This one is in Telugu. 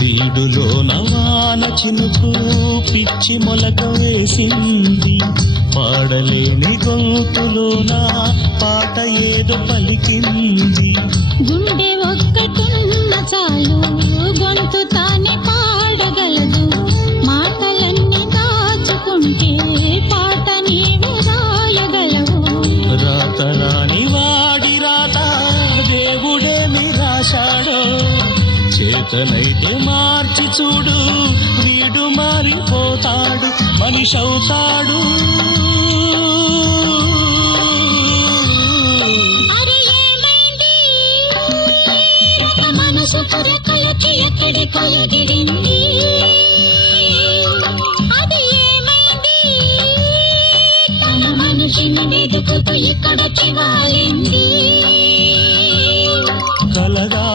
వీడులో నవాన చినుకు పిచ్చి మొలక వేసింది, పాడలేని గొంతులోన పాట ఏదో పలికింది. గుండె ఒక్కటున్న చాలు గొంతు తానే పాడగలదు, మాటలన్నీ దాచుకుంటే పాట నీవు రాయగలవు. రాత రాని వాడి రాత దేవుడేమి రాశాడో, చేతనైతే మార్చి చూడు వీడు మారిపోతాడు, మనిషవుతాడు. అరే ఏమైంది ఒక మనసు పురకలకి ఎక్కడికో ఎగిరింది, అది ఏమైంది తన మనిషిని వెతుకుతూ ఇక్కడొచ్చి వాలింది. కలగా